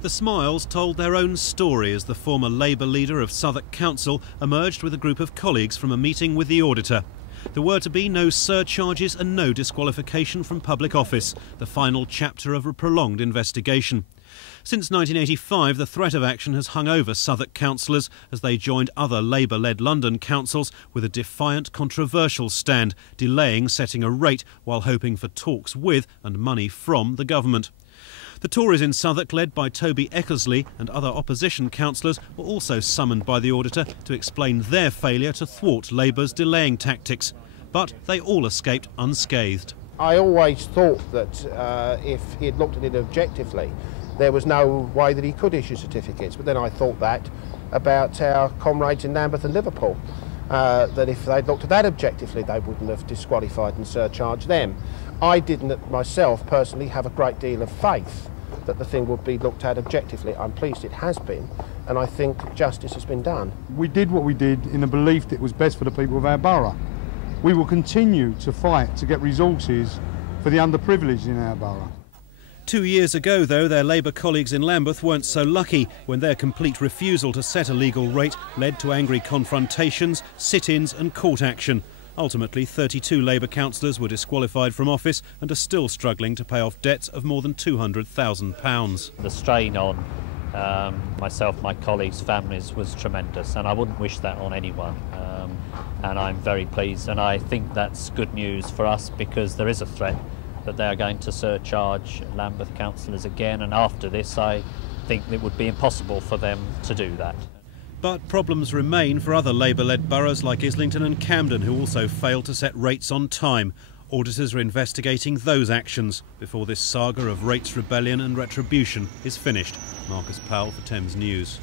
The Smiles told their own story as the former Labour leader of Southwark Council emerged with a group of colleagues from a meeting with the auditor. There were to be no surcharges and no disqualification from public office, the final chapter of a prolonged investigation. Since 1985, the threat of action has hung over Southwark councillors as they joined other Labour-led London councils with a defiant, controversial stand, delaying setting a rate while hoping for talks with and money from the government. The Tories in Southwark, led by Toby Eckersley and other opposition councillors, were also summoned by the auditor to explain their failure to thwart Labour's delaying tactics. But they all escaped unscathed. I always thought that if he had looked at it objectively, there was no way that he could issue certificates. But then I thought that about our comrades in Lambeth and Liverpool, that if they'd looked at that objectively, they wouldn't have disqualified and surcharged them. I didn't myself personally have a great deal of faith that the thing would be looked at objectively. I'm pleased it has been, and I think justice has been done. We did what we did in the belief that it was best for the people of our borough. We will continue to fight to get resources for the underprivileged in our borough. 2 years ago, though, their Labour colleagues in Lambeth weren't so lucky when their complete refusal to set a legal rate led to angry confrontations, sit-ins and court action. Ultimately, 32 Labour councillors were disqualified from office and are still struggling to pay off debts of more than £200,000. The strain on myself, my colleagues, families was tremendous, and I wouldn't wish that on anyone. And I'm very pleased, and I think that's good news for us because there is a threat that they are going to surcharge Lambeth councillors again, and after this I think it would be impossible for them to do that. But problems remain for other Labour-led boroughs like Islington and Camden, who also failed to set rates on time. Auditors are investigating those actions before this saga of rates rebellion and retribution is finished. Marcus Powell for Thames News.